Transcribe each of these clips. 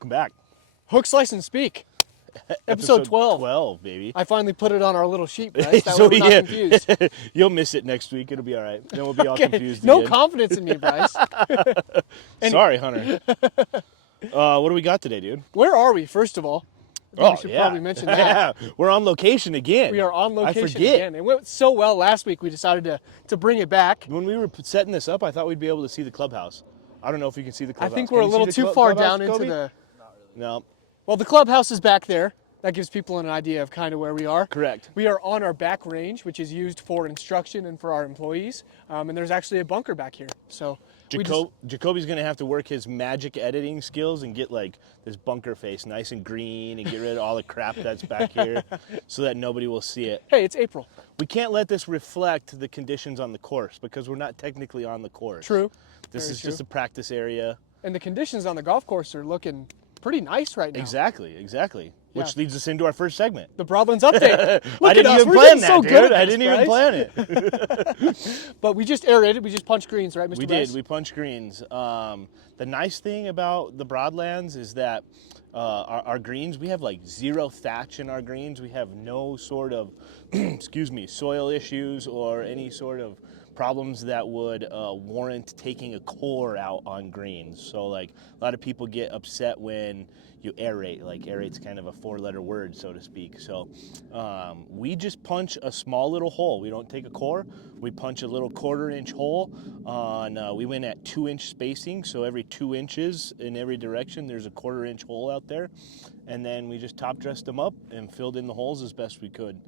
Welcome back. Hook, Slice, and Speak. Episode 12. 12, baby. I finally put it on our little sheet, Bryce. That So, way we're not yeah. confused. You'll miss it next week. It'll be all right. Then we'll be all Okay, confused no again. confidence in me, Bryce. Sorry, Hunter. What do we got today, dude? Where are we, first of all? I think we should probably mention that. We're on location again. We are on location I forget. again. It went so well last week, we decided to bring it back. When we were setting this up, I thought we'd be able to see the clubhouse. I don't know if you can see the I clubhouse. think we're a little too far down into the... No. Well, the clubhouse is back there. That gives people an idea of kind of where we are. Correct. We are on our back range, which is used for instruction and for our employees. And there's actually a bunker back here. So Jacoby's going to have to work his magic editing skills and get like this bunker face nice and green and get rid of all the crap that's back here so that nobody will see it. Hey, it's April. We can't let this reflect the conditions on the course because we're not technically on the course. True. This Very is true. just a practice area. And the conditions on the golf course are looking pretty nice right now. Exactly. Yeah. Which leads us into our first segment. The Broadlands update. I didn't even plan that, dude. I didn't even plan it. But we just aerated. We just punched greens, right, Mr. We Bryce? did. We punched greens. The nice thing about the Broadlands is that our greens, we have like zero thatch in our greens. We have no sort of, soil issues or any sort of problems that would warrant taking a core out on greens. So like a lot of people get upset when you aerate. Like aerate's kind of a four-letter word, so to speak. So we just punch a small little hole. We don't take a core. We punch a little quarter-inch hole on. We went at 2-inch spacing, so every 2 inches in every direction, there's a quarter-inch hole out there, and then we just top dressed them up and filled in the holes as best we could.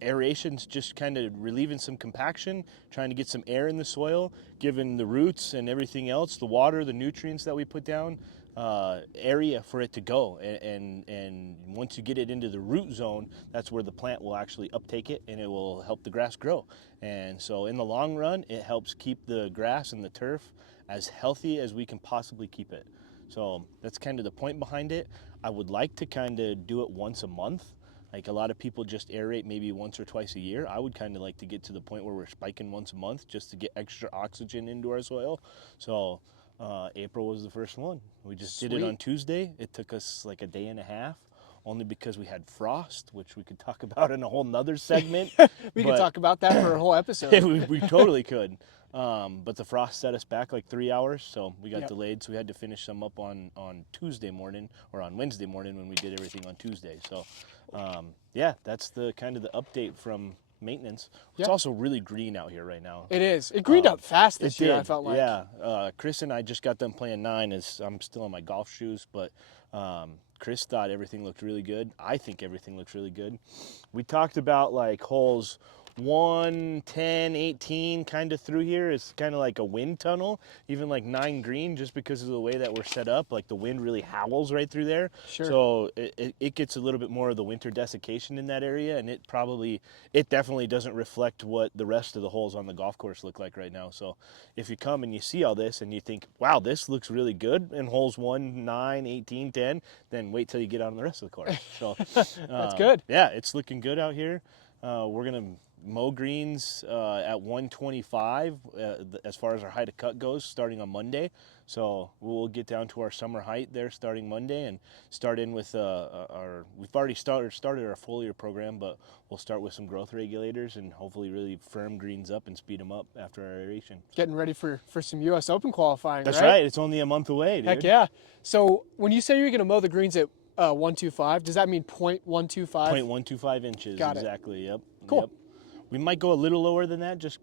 Aeration's just kind of relieving some compaction, trying to get some air in the soil, given the roots and everything else, the water, the nutrients that we put down, area for it to go. And once you get it into the root zone, that's where the plant will actually uptake it and it will help the grass grow. And so in the long run, it helps keep the grass and the turf as healthy as we can possibly keep it. So that's kind of the point behind it. I would like to kind of do it once a month. Like a lot of people just aerate maybe once or twice a year. I would kind of like to get to the point where we're spiking once a month just to get extra oxygen into our soil. So April was the first one. We just did it on Tuesday. It took us like a day and a half, only because we had frost, which we could talk about in a whole nother segment. We could talk about that for a whole episode. we totally could. But the frost set us back like 3 hours, so we got delayed. So we had to finish some up on Tuesday morning or on Wednesday morning when we did everything on Tuesday. So that's the kind of the update from maintenance. It's also really green out here right now. It is. It greened up fast this year, I felt like. Yeah. Chris and I just got done playing 9 as I'm still in my golf shoes, but Chris thought everything looked really good. I think everything looks really good. We talked about like holes 1, 10, 18 kind of through here. It's kind of like a wind tunnel, even like 9 green, just because of the way that we're set up. Like the wind really howls right through there. Sure. So it gets a little bit more of the winter desiccation in that area, and it definitely doesn't reflect what the rest of the holes on the golf course look like right now. So if you come and you see all this and you think, wow, this looks really good in holes 1, 9, 18, 10, then wait till you get out on the rest of the course. So that's good. Yeah, it's looking good out here. We're gonna mow greens at 125 as far as our height of cut goes, starting on Monday. So we'll get down to our summer height there starting Monday and start in with we've already started our foliar program, but we'll start with some growth regulators and hopefully really firm greens up and speed them up after our aeration. Getting ready for some U.S. Open qualifying, That's right. It's only a month away, dude. Heck yeah. So when you say you're going to mow the greens at 125, does that mean 0.125? 0.125 inches. Got it. Exactly. Yep. Cool. Yep. We might go a little lower than that, just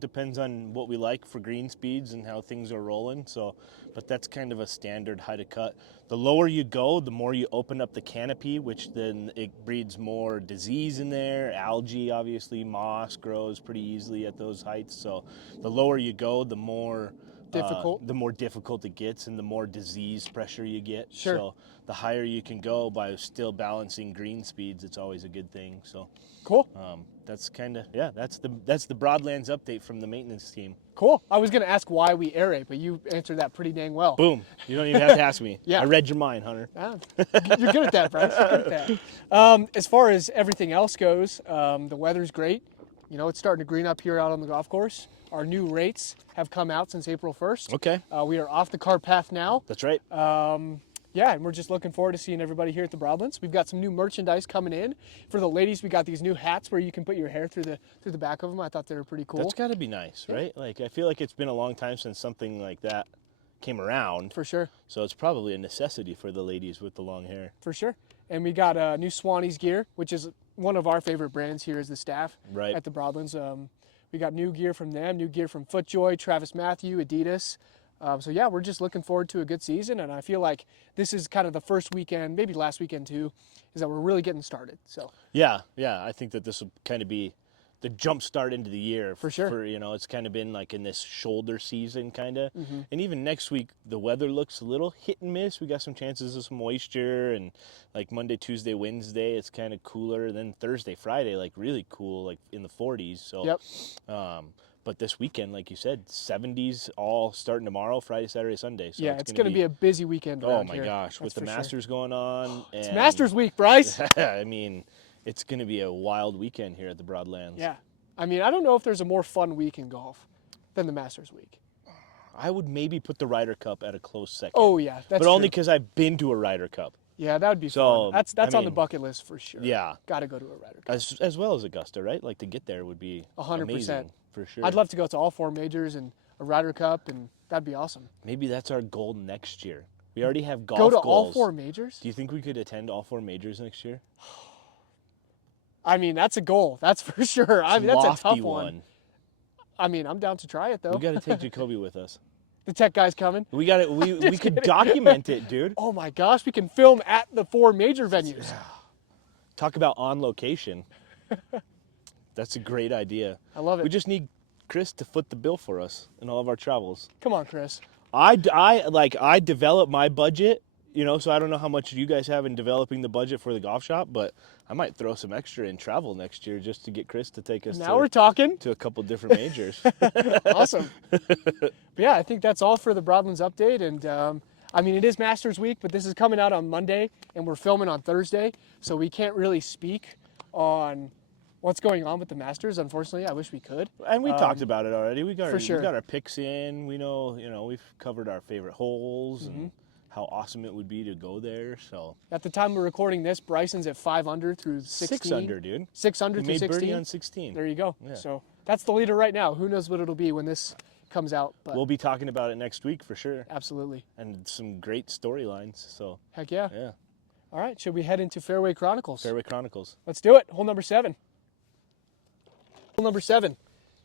depends on what we like for green speeds and how things are rolling. So, but that's kind of a standard height of cut. The lower you go, the more you open up the canopy, which then it breeds more disease in there. Algae, obviously, moss grows pretty easily at those heights. So, the lower you go, the more difficult it gets and the more disease pressure you get. Sure. So the higher you can go by still balancing green speeds, it's always a good thing. So cool. That's kind of, that's the Broadlands update from the maintenance team. Cool. I was going to ask why we aerate, but you answered that pretty dang well. Boom. You don't even have to ask me. Yeah. I read your mind, Hunter. You're good at that, Bryce. You're good at that. As far as everything else goes, the weather's great. you know, it's starting to green up here out on the golf course. Our new rates have come out since April 1st. Okay. We are off the cart path now. That's right. Yeah, and we're just looking forward to seeing everybody here at the Broadlands. We've got some new merchandise coming in. For the ladies, we got these new hats where you can put your hair through the back of them. I thought they were pretty cool. That's got to be nice, right? Like, I feel like it's been a long time since something like that came around. For sure. So it's probably a necessity for the ladies with the long hair. For sure. And we got new Swannies gear, which is one of our favorite brands here as the staff Right. at the Broadlands. We got new gear from them, new gear from FootJoy, Travis Matthew, Adidas. So yeah, we're just looking forward to a good season, and I feel like this is kind of the first weekend, maybe last weekend too, is that we're really getting started. So Yeah, I think that this will kind of be the jump start into the year. For sure. You know, it's kind of been like in this shoulder season kind of. Mm-hmm. And even next week, the weather looks a little hit and miss. We got some chances of some moisture, and like Monday, Tuesday, Wednesday, it's kind of cooler. And then Thursday, Friday, like really cool, like in the 40s. So, Yep. But this weekend, like you said, 70s all starting tomorrow, Friday, Saturday, Sunday. So yeah, it's going to be a busy weekend oh around my here. gosh, That's with the for sure. Masters going on. It's and Masters week, Bryce. I mean, it's going to be a wild weekend here at the Broadlands. Yeah. I mean, I don't know if there's a more fun week in golf than the Masters week. I would maybe put the Ryder Cup at a close second. Oh yeah, that's but only true. because I've been to a Ryder Cup. Yeah, that would be So, fun. That's I on the mean, bucket list for sure. Yeah. Got to go to a Ryder Cup. As well as Augusta, right? Like to get there would be 100%. amazing, for sure. I'd love to go to all 4 majors and a Ryder Cup, and that'd be awesome. Maybe that's our goal next year. We already have golf Go to goals. all 4 majors? Do you think we could attend all 4 majors next year? I mean, that's a goal. That's for sure. I mean, that's a Lofty tough one. I mean, I'm down to try it though. We got to take Jacoby with us. The tech guy's coming. We got it. We could document it, dude. Oh my gosh, we can film at the 4 major venues. Talk about on location. That's a great idea. I love it. We just need Chris to foot the bill for us in all of our travels. Come on, Chris. I develop my budget, you know, so I don't know how much you guys have in developing the budget for the golf shop, but I might throw some extra in travel next year just to get Chris to take us Now we're talking. to a couple different majors. Awesome. But yeah, I think that's all for the Broadlands update. And I mean, it is Masters week, but this is coming out on Monday, and we're filming on Thursday, so we can't really speak on what's going on with the Masters. Unfortunately, I wish we could. And we talked about it already. We got for sure. we got our picks in. We know, you know, we've covered our favorite holes and how awesome it would be to go there. So At the time we're recording this, Bryson's at 5 under through 16. 6 under, dude. 6 under We through made 16. birdie on 16. There you go. Yeah. So that's the leader right now. Who knows what it'll be when this comes out? But We'll be talking about it next week for sure. absolutely. And some great storylines. So, Heck yeah. yeah. All right, should we head into Fairway Chronicles? Fairway Chronicles. Let's do it. Hole number 7. Hole number 7.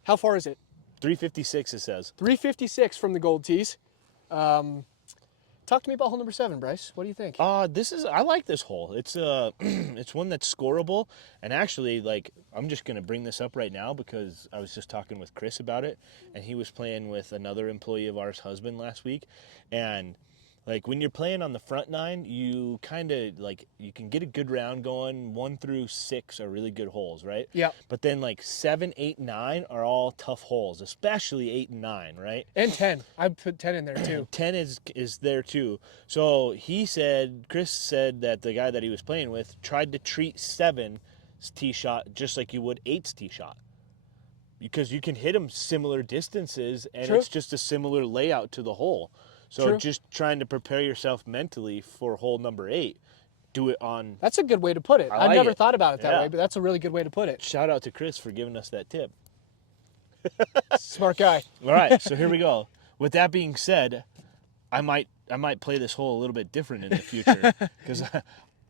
How far is it? 356, it says. 356 from the gold tees. Talk to me about hole number 7, Bryce. What do you think? I like this hole. It's it's one that's scoreable, and actually, like, I'm just gonna bring this up right now because I was just talking with Chris about it, and he was playing with another employee of ours, husband, last week, and like when you're playing on the front 9, you kind of like you can get a good round going. 1 through 6 are really good holes, right? Yeah. But then like 7, 8, 9 are all tough holes, especially 8 and 9, right? And 10. I put 10 in there too. 10 is there too. So Chris said that the guy that he was playing with tried to treat 7's tee shot just like you would 8's tee shot. Because you can hit them similar distances and True. it's just a similar layout to the hole. So True. just trying to prepare yourself mentally for hole number 8. Do it on. That's a good way to put it. I I've like never it. thought about it that Yeah. way, but that's a really good way to put it. Shout out to Chris for giving us that tip. Smart guy. All right, so here we go. With that being said, I might play this hole a little bit different in the future because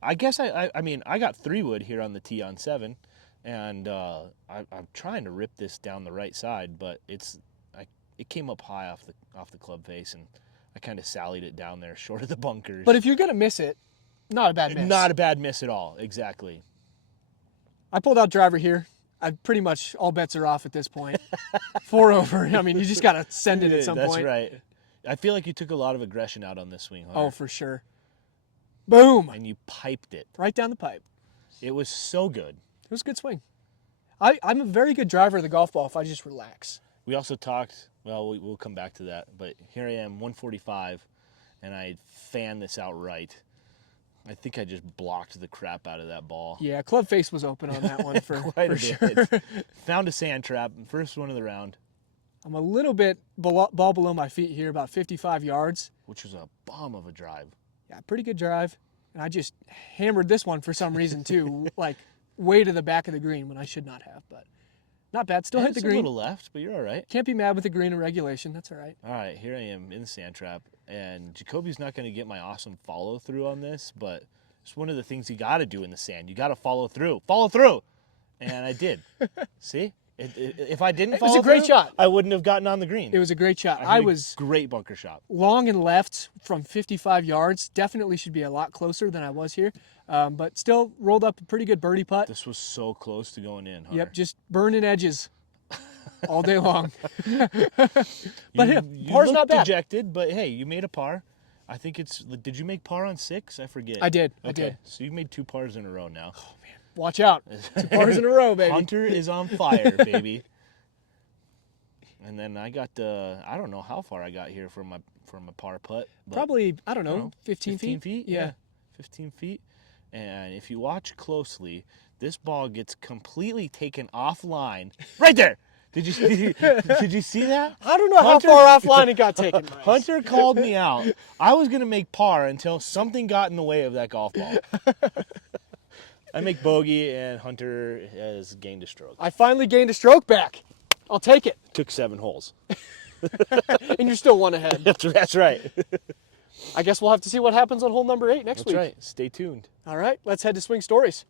I guess I mean I got 3-wood here on the tee on 7, and I'm trying to rip this down the right side, but it came up high off the club face, and I kind of sallied it down there short of the bunkers. But if you're going to miss it, not a bad miss. Not a bad miss at all. Exactly. I pulled out driver here. I pretty much all bets are off at this point. 4 over. I mean, you just got to send it at some That's point. right. I feel like you took a lot of aggression out on this swing, Hunter. Oh, for sure. Boom. And you piped it. Right down the pipe. It was so good. It was a good swing. I'm a very good driver of the golf ball if I just relax. We also talked, well, we'll come back to that, but here I am, 145, and I fanned this out right. I think I just blocked the crap out of that ball. Yeah, club face was open on that one for, Quite for a sure. bit. Found a sand trap, first one of the round. I'm a little bit ball below my feet here, about 55 yards. Which was a bomb of a drive. Yeah, pretty good drive. And I just hammered this one for some reason too, like way to the back of the green when I should not have, but not bad. Still hit the green. A little left, but you're all right. Can't be mad with the green in regulation. That's all right. All right, here I am in the sand trap, and Jacoby's not going to get my awesome follow through on this, but it's one of the things you got to do in the sand. You got to follow through. Follow through. And I did. See? If I didn't follow through, it was a great shot. I wouldn't have gotten on the green. It was a great shot. I was great bunker shot. Long and left from 55 yards. Definitely should be a lot closer than I was here, but still rolled up a pretty good birdie putt. This was so close to going in, Hunter. Yep, just burning edges all day long. But yeah, par's not bad. Dejected, but hey, you made a par. I think it's. Did you make par on 6? I forget. I did. Okay. I did. So you made 2 pars in a row now. Oh man, watch out! 2 pars in a row, baby. Hunter is on fire, baby. And then I got. I don't know how far I got here from a par putt. Probably I don't know, 15 feet. Yeah, 15 feet. And if you watch closely, this ball gets completely taken offline. Right there. Did you see that? I don't know how far offline it got taken. Brice. Hunter called me out. I was gonna make par until something got in the way of that golf ball. I make bogey, and Hunter has gained a stroke. I finally gained a stroke back. I'll take it. Took 7 holes. And you're still 1 ahead. That's right. I guess we'll have to see what happens on hole number 8 next week. That's right. Stay tuned. All right, let's head to Swing Stories.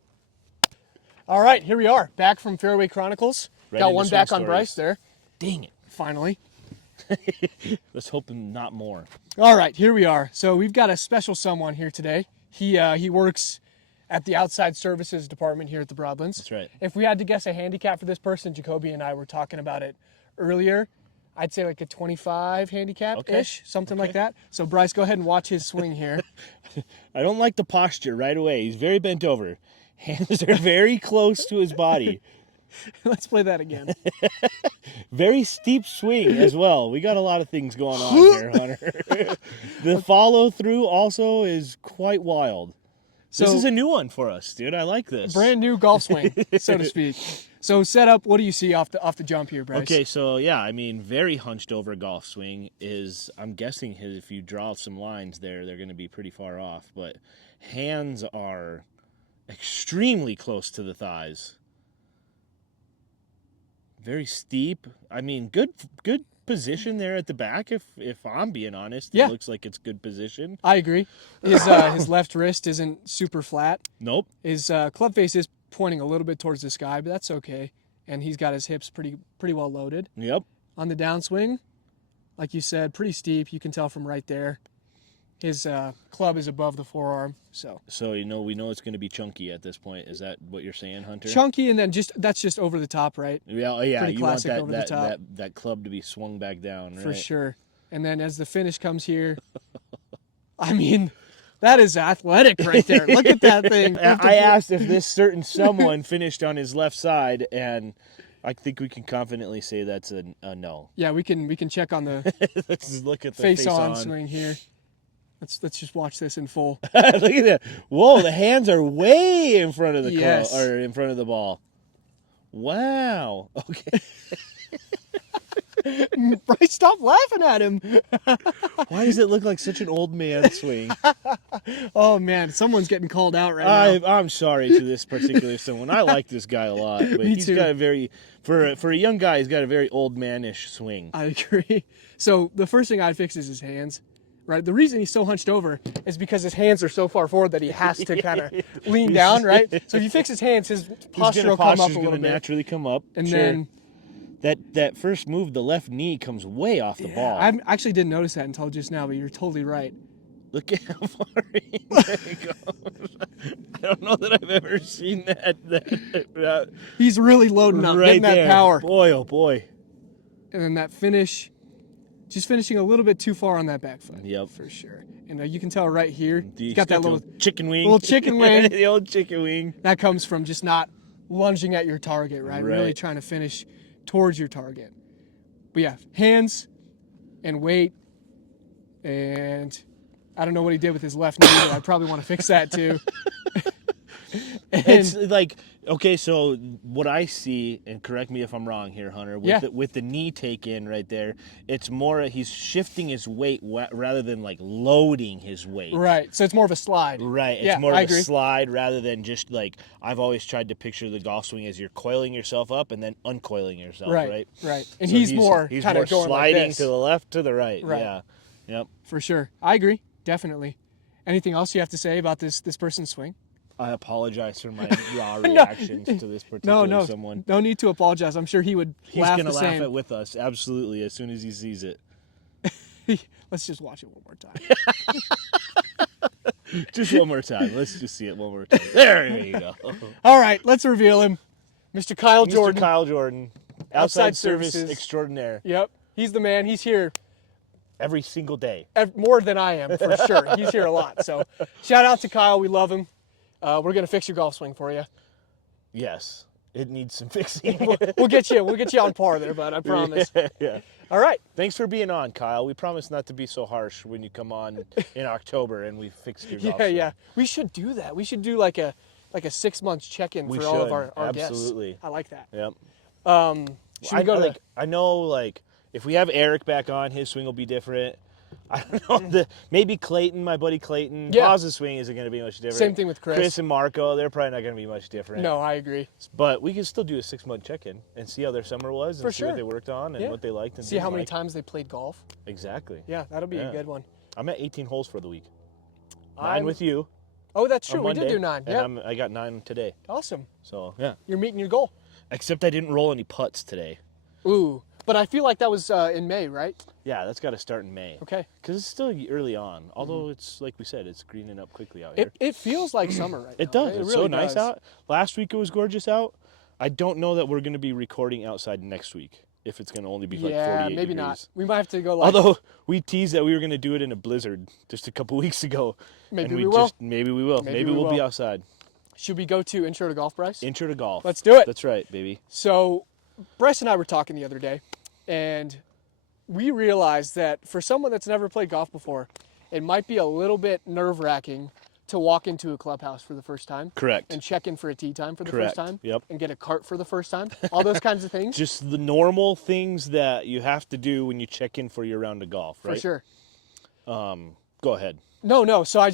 All right, here we are, back from Fairway Chronicles. Right Got into one Swing back on Stories. Brice there. Dang it. Finally. Let's hope not more. All right, here we are. So we've got a special someone here today. He works at the outside services department here at the Broadlands. That's right. If we had to guess a handicap for this person, Jacoby and I were talking about it earlier. I'd say like a 25 handicap-ish, something like that. So Brice, go ahead and watch his swing here. I don't like the posture right away. He's very bent over. Hands are very close to his body. Let's play that again. Very steep swing as well. We got a lot of things going on here, Hunter. The follow through also is quite wild. This is a new one for us, dude. I like this. Brand new golf swing, so to speak. So setup, what do you see off the jump here, Brice? Okay, so yeah, I mean, very hunched over golf swing is, I'm guessing if you draw some lines there, they're going to be pretty far off, but hands are extremely close to the thighs. Very steep. I mean, good position there at the back. If I'm being honest, Yeah. It looks like it's good position. I agree. His left wrist isn't super flat. Nope. His club face is pointing a little bit towards the sky, but that's okay. And he's got his hips pretty well loaded. Yep. On the downswing, like you said, pretty steep. You can tell from right there. His club is above the forearm, so we know it's going to be chunky at this point. Is that what you're saying, Hunter? chunky, and then that's just over the top, right? Yeah. Pretty You want classic over the top. that club to be swung back down, right? For sure. And then as the finish comes here, I mean, that is athletic right there. Look at that thing. I asked if this certain someone finished on his left side, and I think we can confidently say that's a no. Yeah, we can check on the Let's just look at the face on swing here. Let's just watch this in full. Look at that! Whoa, the hands are way in front of the Yes. club, or in front of the ball. Wow. Okay. Brice, stop laughing at him. Why does it look like such an old man swing? Oh man, someone's getting called out right now. I'm sorry to this particular someone. I like this guy a lot, but Me he's too. got a very for a young guy. He's got a very old manish swing. I agree. So the first thing I'd fix is his hands. Right. The reason he's so hunched over is because his hands are so far forward that he has to kind of lean down, right? So if you fix his hands, his posture will come up a little bit. Naturally come up, And sure. then that first move, the left knee comes way off the ball. I actually didn't notice that until just now, but you're totally right. Look at how far in there it goes. I don't know that I've ever seen that He's really loading up, right getting that there. power. Boy, oh boy. And then that finish, just finishing a little bit too far on that back foot. Yep. For sure. And you can tell right here, He's he's got that the little chicken wing. little chicken wing. The old chicken wing. That comes from just not lunging at your target, right? Really Right. trying to finish towards your target. But yeah, hands and weight and I don't know what he did with his left knee, but I probably want to fix that too. It's like, okay, so what I see, and correct me if I'm wrong here, Hunter, with the knee take in right there, it's more he's shifting his weight rather than like loading his weight. Right. So it's more of a slide. Right. It's more of a slide rather than just like, I've always tried to picture the golf swing as you're coiling yourself up and then uncoiling yourself, right? Right. And So he's more going sliding like this. to the left, to the right. Right. Yeah. Yep. For sure. I agree. Definitely. Anything else you have to say about this person's swing? I apologize for my raw reactions to this particular someone. No need to apologize. I'm sure he would laugh the same. He's going to laugh it with us, absolutely, as soon as he sees it. Let's just watch it one more time. Just one more time. Let's just see it one more time. There you go. All right, let's reveal him. Mr. Kyle Jordan. Mr. Kyle Jordan. Outside Service Extraordinaire. Yep. He's the man. He's here. Every single day. More than I am, for sure. He's here a lot. So shout out to Kyle. We love him. We're going to fix your golf swing for you. Yes. It needs some fixing. We'll get you on par there, bud. I promise. Yeah. All right. Thanks for being on, Kyle. We promise not to be so harsh when you come on in October and we fix your golf swing. Yeah. We should do that. We should do like a 6 months check-in for all of our guests. Absolutely. I like that. Yep. Should we go to I know, like, if we have Eric back on, his swing will be different. I don't know. Maybe Clayton, my buddy Clayton. Yeah. Paz's swing isn't going to be much different. Same thing with Chris. Chris and Marco, they're probably not going to be much different. No, I agree. But we can still do a 6-month check-in and see how their summer was and see sure. what they worked on and what they liked. And see how many times they played golf. Exactly. Yeah, that'll be a good one. I'm at 18 holes for the week. 9 with you. Oh, that's true. We Monday, did do 9. Yeah. And I got 9 today. Awesome. So, yeah. You're meeting your goal. Except I didn't roll any putts today. Ooh. But I feel like that was in May, right? Yeah, that's got to start in May. Okay. Because it's still early on. Although it's, like we said, it's greening up quickly out here. It feels like summer right now. It does. Right? It's really so nice does. out. Last week it was gorgeous out. I don't know that we're going to be recording outside next week if it's going to only be like 48 maybe degrees. not. We might have to go like... Although we teased that we were going to do it in a blizzard just a couple weeks ago. Maybe we will. Maybe we will. Maybe we'll be outside. Should we go to Intro to Golf, Brice? Intro to Golf. Let's do it. That's right, baby. So Brice and I were talking the other day, and we realized that for someone that's never played golf before, it might be a little bit nerve-wracking to walk into a clubhouse for the first time. Correct. And check in for a tee time for the first time. Yep. And get a cart for the first time. All those kinds of things. Just the normal things that you have to do when you check in for your round of golf, right? For sure. Go ahead. No. So I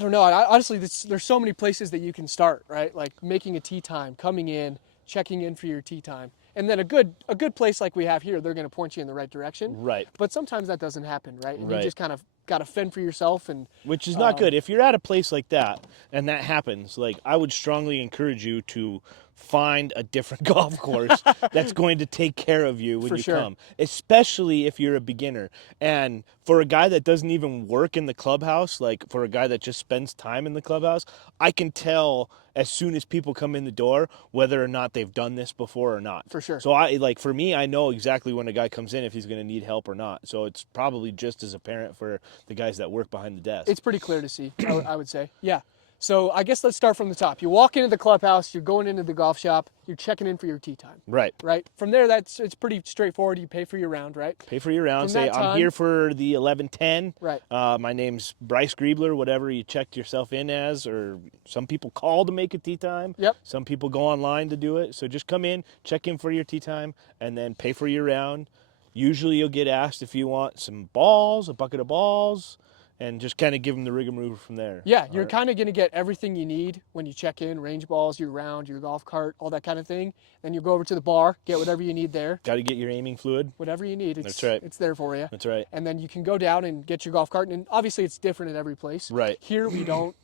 don't know. Honestly, there's so many places that you can start, right? Like making a tee time, coming in, checking in for your tee time. And then a good place like we have here, they're going to point you in the right direction. Right. But sometimes that doesn't happen, right? And Right. you just kind of got to fend for yourself. Which is not good. If you're at a place like that and that happens, like, I would strongly encourage you to find a different golf course that's going to take care of you when you come, especially if you're a beginner. And for a guy that doesn't even work in the clubhouse, like for a guy that just spends time in the clubhouse, I can tell as soon as people come in the door whether or not they've done this before or not. For sure. So for me, I know exactly when a guy comes in if he's going to need help or not. So it's probably just as apparent for the guys that work behind the desk. It's pretty clear to see, I would say. Yeah. So I guess let's start from the top. You walk into the clubhouse, you're going into the golf shop, you're checking in for your tee time. Right. Right. From there, it's pretty straightforward. You pay for your round, right? Pay for your round. Say, I'm here for the 11:10. Right. My name's Brice Griebler, whatever you checked yourself in as, or some people call to make a tee time. Yep. Some people go online to do it. So just come in, check in for your tee time, and then pay for your round. Usually you'll get asked if you want some balls, a bucket of balls, and just kind of give them the rigmarole from there. Yeah, you're kind of going to get everything you need when you check in, range balls, your round, your golf cart, all that kind of thing. Then you go over to the bar, get whatever you need there. Got to get your aiming fluid. Whatever you need, That's right. It's there for you. That's right. And then you can go down and get your golf cart. And obviously it's different at every place. Right. Here we don't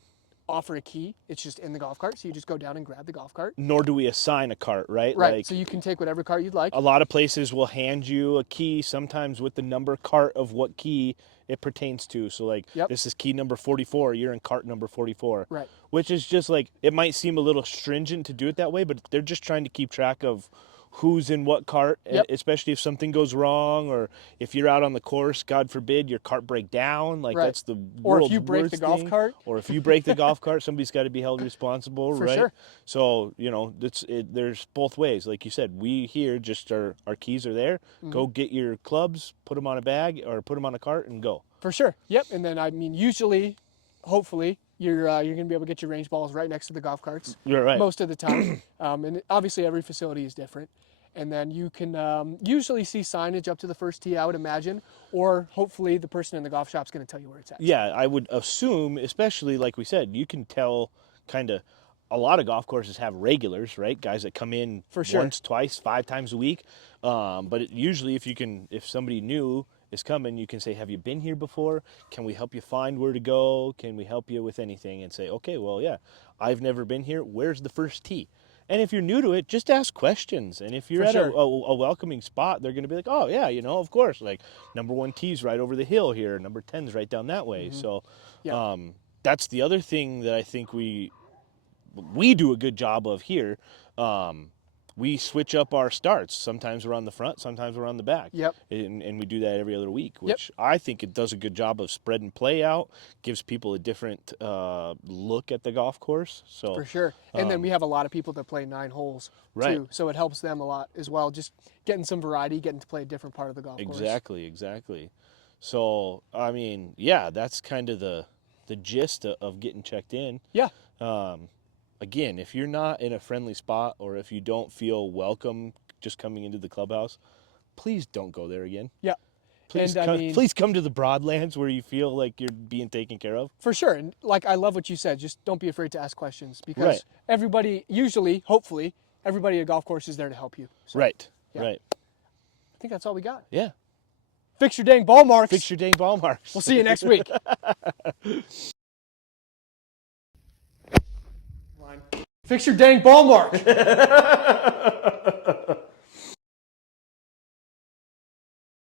offer a key. It's just in the golf cart. So you just go down and grab the golf cart. Nor do we assign a cart, right? Right. Like, so you can take whatever cart you'd like. a lot of places will hand you a key, sometimes with the number cart of what key it pertains to. So like, this is key number 44, you're in cart number 44. Right. Which is just like, it might seem a little stringent to do it that way, but they're just trying to keep track of who's in what cart, especially if something goes wrong, or if you're out on the course, God forbid, your cart break down. Like, that's the world's Or if you break worst the golf thing. cart. Or if you break the golf cart, somebody's got to be held responsible, For right? sure. So, there's both ways. Like you said, we here just our keys are there. Go get your clubs, put them on a bag or put them on a cart and go. For sure. Yep. And then I mean, usually, hopefully, you're going to be able to get your range balls right next to the golf carts. You're right. Most of the time. And obviously, every facility is different. And then you can usually see signage up to the first tee, I would imagine, or hopefully the person in the golf shop is going to tell you where it's at. Yeah, I would assume, especially like we said, you can tell kind of a lot of golf courses have regulars, right? Guys that come in For sure. once, twice, 5 times a week. But usually if somebody new is coming, you can say, have you been here before? Can we help you find where to go? Can we help you with anything? And say, okay, well, yeah, I've never been here. Where's the first tee? And if you're new to it, just ask questions. And if you're For at sure. a welcoming spot, they're going to be like, oh, yeah, of course. Like, number 1 tee's right over the hill here. Number 10's right down that way. So Yeah. that's the other thing that I think we do a good job of here. We switch up our starts. Sometimes we're on the front, sometimes we're on the back. Yep. And we do that every other week, which I think it does a good job of spreading play out, gives people a different look at the golf course. So For sure. And then we have a lot of people that play 9 holes Right. too. So it helps them a lot as well. Just getting some variety, getting to play a different part of the golf course. Exactly. So, I mean, yeah, that's kind of the gist of getting checked in. Yeah. Again, if you're not in a friendly spot or if you don't feel welcome just coming into the clubhouse, please don't go there again. Yeah. Please, And please come to the Broadlands where you feel like you're being taken care of. For sure. And like, I love what you said. Just don't be afraid to ask questions because Right. everybody, usually, hopefully, everybody at a golf course is there to help you. So Right. yeah. Right. I think that's all we got. Yeah. Fix your dang ball marks. Fix your dang ball marks. We'll see you next week. Fix your dang ball mark.